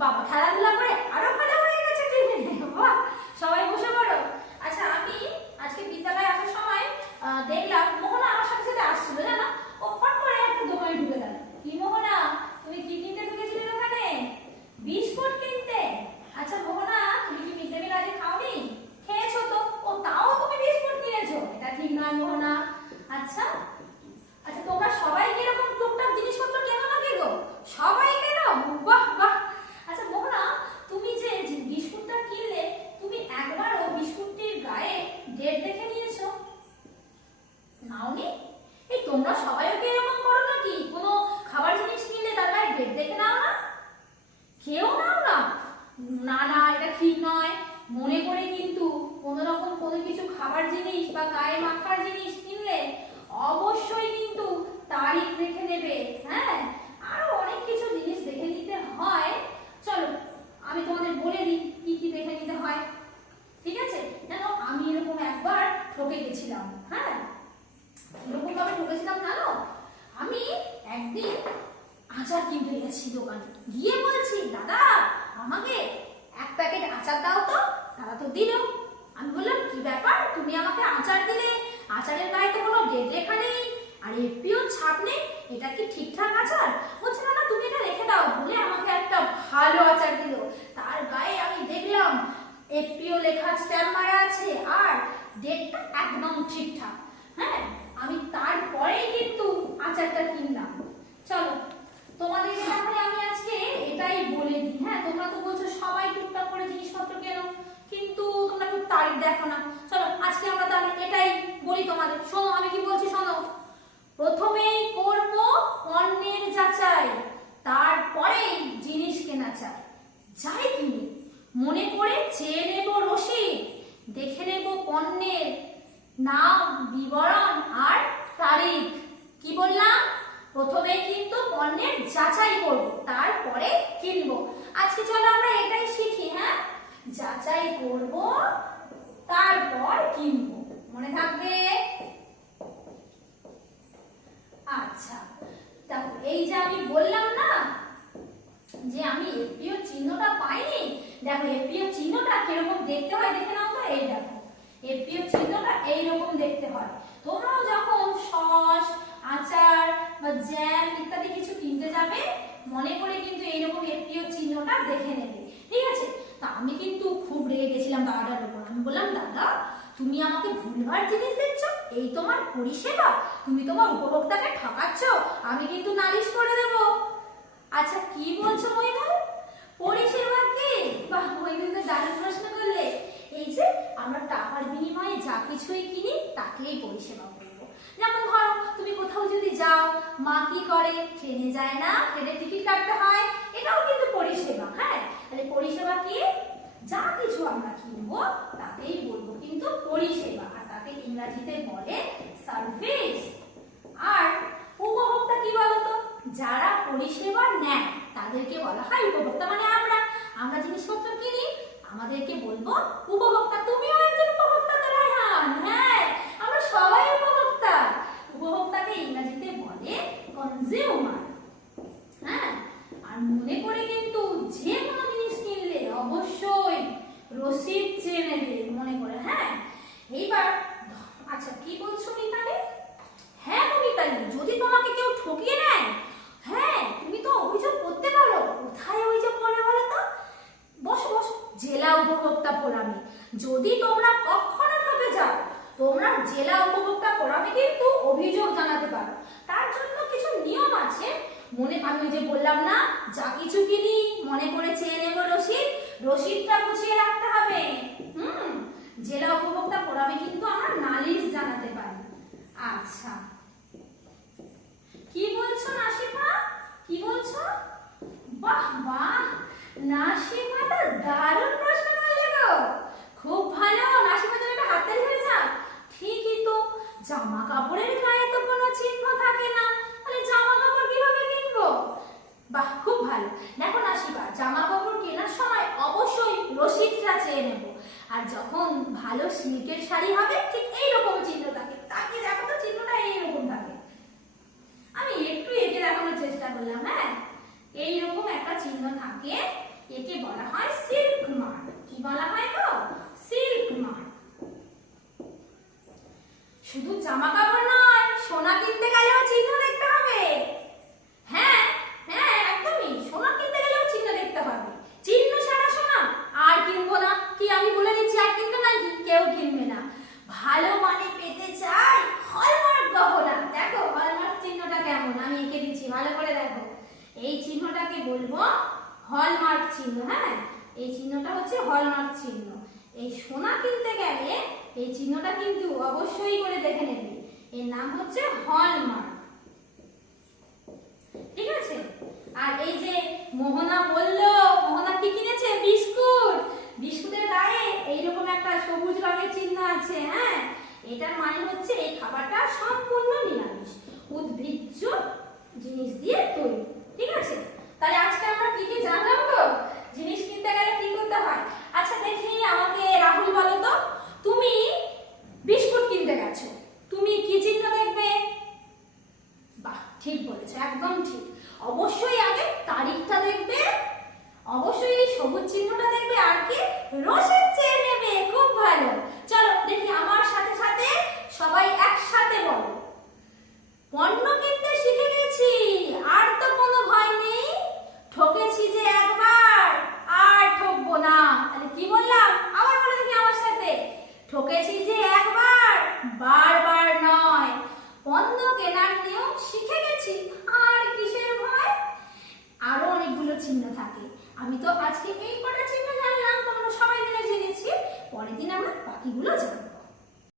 বাবা খেলাধুলা করে আরো ভালো হয়ে গেছে টিফিনে। বাহ, সবাই বসে পড়ো। আচ্ছা, আমি আজকে বিদ্যালয়ে আসার সময় দেখলাম মোহনা আমার সাথে সাথে আসছিল, জানো? ও ফট করে একটা দোকানে ঢুকে গেল। কি মোহনা, তুমি কি কিনতে ঢুকেছিলে দোকানে? বিস্কুট কিনতে? আচ্ছা মোহনা, তুমি কি মিড ডে মিল আজকে খাওনি? খেয়েছো তো। ও, তাও তুমি বিস্কুট কিনেছো, এটা ঠিক নয় মোহনা। আচ্ছা আচ্ছা, তোমরা সবাই কি এরকম টুকটাক জিনিসপত্র কেনো নাকি গো? সবাই কেন? বাহ বাহ। আচ্ছা মোহনা, তুমি যে বিস্কুটটা কিনলে, তুমি একবারও বিস্কুটটির গায়ে ডেট দেখে নিয়েছো? নাওনি? এই তোমরা সবাই কি এরকম করো নাকি? কোনো খাবার জিনিস কিনলে তার গায়ে ডেট দেখে নাও না? কেউ নাও না? না না, এটা ঠিক নয়। মনে করে কিন্তু কোনো রকম কোনো কিছু খাবার জিনিস বা গায়ে মাখার জিনিস কিনলে অবশ্যই কিন্তু তারিখ দেখে নেবে। হ্যাঁ, আরো অনেক কিছু জিনিস দেখে নিতে হয়। চলো আমি তোমাদের বলে দিই কি কি দেখে নিতে হয়, ঠিক আছে? জানো, আমি এরকম একবার ঠকে গেছিলাম। হ্যাঁ, এরকম ভাবে ঠকেছিলাম জানো। আমি একদিন আচার কিনতে গেছি দোকানে, গিয়ে বলছি দাদা আমাকে এক প্যাকেট আচার দাও তো। তারা তো দিল। আমি বললাম কি ব্যাপার, তুমি আমাকে আচার দিলে, আচারের গায়ে তো কোনো ডেট লেখা নেই আর এফপিও ছাপ নেই, এটা কি ঠিকঠাক আচার? বলছে না না, তুমি এটা রেখে দাও। বলে আমাকে একটা ভালো আচার দিল। তার গায়ে আমি দেখলাম এফপিও লেখা স্ট্যাম্প মারা আছে আর ডেটটা একদম ঠিকঠাক। হ্যাঁ, আমি তারপরেই কিন্তু আচারটা কিনলাম। চলো তোমাদেরকে তাহলে আমি আজকে এটাই বলে দিই। হ্যাঁ, তোমরা তো বলছো সবাই টুকটাক করে জিনিসপত্র কেনো, কিন্তু তোমরা খুব তারিখ দেখো না। চলো আজকে আমরা তাহলে এটাই বলি তোমাদের। শোনো আমি কি বলছি, শোনো। প্রথমেই করব পণ্যের যাচাই, তারপরেই জিনিস কেনা চাই। যাই কিনি মনে করে চেয়ে নেব রসিদ, দেখে নেব পণ্যের নাম, বিবরণ আর তারিখ। কি বললাম? প্রথমে কিন্তু পণ্যের যাচাই করব, তারপরে কিনবো। আজকে চলো আমরা এটাই শিখি। হ্যাঁ, যাচাই করব তারপর কিনবো, মনে থাকবে? আচ্ছা, দেখো এই যে আমি বললাম না যে আমি এফপিও চিহ্নটা পাইনি, দেখো এফপিও চিহ্নটা কিরকম দেখতে হয় দেখে নাও তো। এই দেখো এফপিও চিহ্নটা এইরকম দেখতে হয়। তোমরাও যখন সস, আচার বা জ্যাম ইত্যাদি কিছু কিনতে যাবে, মনে করে কিন্তু এইরকম এফপিও চিহ্নটা দেখে নেবে, ঠিক আছে? তা আমি কিন্তু খুব রেগে গেছিলাম দাদাটার উপর। আমি বললাম দাদা তুমি আমাকে ভুলভাল জিনিস দিচ্ছ, এই তোমার পরিষেবা? তুমি তোমার উপভোক্তাকে ঠকাচ্ছ, আমি কিন্তু নালিশ করে দেব। আচ্ছা কি বলছো মহিদুল, পরিষেবা কি? বাহ, মহিদুল তো দারুণ প্রশ্ন করলে। এই যে আমরা টাকার বিনিময়ে যা কিছুই কিনি তাকেই পরিষেবা বলবো। যেমন ধরো তুমি কোথাও যদি যাও, মা কি করে, ট্রেনে যায় না, ট্রেনের টিকিট কাটতে হয়, এটাও কিন্তু পরিষেবা। হ্যাঁ, তাহলে পরিষেবা কি? যা কিছু আমরা কিনবো তাকেই বলবো কিন্তু পরিষেবা, আর তাকে ইংরেজিতে বলে সার্ভিস। আর উপভোক্তা কি বলতো? যারা পরিষেবা নেয় তাদেরকে বলা হয় উপভোক্তা। মানে আমরা জিনিসপত্র কিনি, আমাদেরকে বলবো উপভোক্তা। তুমিও একজন উপভোক্তা তো রায়হান। হ্যাঁ, আমরা সবাই উপভোক্তা। উপভোক্তাকে ইংরেজিতে বলে কনজিউমার। হ্যাঁ, আর মনে করে কিন্তু যে কোনো জিনিস কিনলে অবশ্যই রসিদ চেয়ে নেবে, মনে করে। হ্যাঁ, এইবার আচ্ছা কি বলছো মিতালি? হ্যাঁ মিতালি, যদি তোমাকে কেউ ঠকিয়ে নেয়, হ্যাঁ তুমি তো অভিযোগ করতে পারো। কোথায় অভিযোগ করবে বলো তো? বসো বসো, জেলা উপভোক্তা ফোরামে। যদি তোমরা কখনো ঠকে যাও, তোমরা জেলা উপভোক্তা ফোরামে কিন্তু অভিযোগ জানাতে পারো। তার জন্য কিছু নিয়ম আছে। আমি ওই যে বললাম না, যা কিছু কিনি মনে করে চেয়ে নেব রসিদ, রসিদটা গুছিয়ে রাখতে হবে। জেলা উপভোক্তা ফোরামে কিন্তু আমরা নালিশ জানাতে পারি। আচ্ছা কি বলছো নাসিমা, কি বলছো? বাহ বাহ, নাসিমা তো দারুণ প্রশ্ন করলে গো, খুব ভালো। নাসিমা তুমি একটা হাততালি হয়ে যাও। ঠিকই তো, জামা কাপড়ের গায়ে তো কোনো চিহ্ন থাকে না, তাহলে জামা কাপড় কিভাবে কিনবো? বাহ, খুব ভালো। দেখো নাসিমা, জামা কাপড় কেনার সময় অবশ্যই রসিদটা চেয়ে নেব। আর যখন ভালো সিল্কের শাড়ি হবে ঠিক এইরকম চিহ্ন থাকে, তাকে দেখো তো চিহ্নটা এইরকম থাকে। আমি একটু এঁকে দেখানোর চেষ্টা করলাম। হ্যাঁ, এইরকম একটা চিহ্ন থাকে, একে বলা হয় সিল্ক মার্ক। কি বলা হয় গো? Silk mark. শুধু জামা কাপড় নয়, সোনা কিনতে গেলেও চিহ্ন দেখতে হবে। হ্যাঁ হ্যাঁ, একদমই, সোনা কিনতে গেলেও চিহ্ন দেখতে হবে। চিহ্ন ছাড়া সোনা আর কিনবো না। কি আমি বলে দিচ্ছি আর কিনবে না? কেউ কিনবে না। ভালো মানে পেতে চাই হলমার্ক গহনা। দেখো হলমার্ক চিহ্নটা কেমন, আমি এঁকে দিচ্ছি, ভালো করে দেখো। এই চিহ্নটাকে বলবো হলমার্ক চিহ্ন। হ্যাঁ, এই চিহ্নটা হচ্ছে হলমার্ক চিহ্ন। এই সোনা কিনতে গেলে এই চিহ্নটা কিন্তু অবশ্যই করে দেখে নেবে। এর নাম হচ্ছে হলমার্ক। ঠিক আছে? আর এই যে মোহনা বললো, মোহনা কি কিনেছে? বিস্কুট। বিস্কুটের গায়ে এইরকম একটা সবুজ রঙের চিহ্ন আছে। হ্যাঁ, এটার মানে হচ্ছে এই খাবারটা সম্পূর্ণ নিরামিষ, উদ্ভিজ্জ জিনিস দিয়ে তৈরি। ঠিক আছে? তাহলে আজকে আমরা কি কি জানলাম গো? জিনিস কিনতে গেলে কি করতে হয়? আচ্ছা দেখি, আমাকে রাহুল বলো তো, তুমি বিস্কুট কিনতে গেছো, তুমি কি চিহ্ন দেখবে? বাহ, ঠিক বলেছো, একদম ঠিক। অবশ্যই আগে তারিখটা দেখবে, অবশ্যই এই সবুজ চিহ্নটা দেখবে, আর কি রসিদ চেয়ে নেবে। খুব ভালো। চলো দেখি আমার সাথে সাথে সবাই একসাথে বলো, পণ্য কিনতে শিখে গেছি, আর তো কোনো ভয় নেই, ঠকেছি যে একবার আর ঠকবো না। তাহলে কি বললাম? আবার বলে দেখি আমার সাথে, ঠকেছি যে একবার, বারবার নয়। পণ্য কেনার নিয়ম শিখে গেছি, আর কিসের ভয়? আরো অনেকগুলো চিহ্ন থাকে। আমি তো আজকে এই কটা চিহ্ন জানলাম, তোমরা সবাই মিলে জেনেছি, পরের দিন আমরা বাকিগুলো জানবো।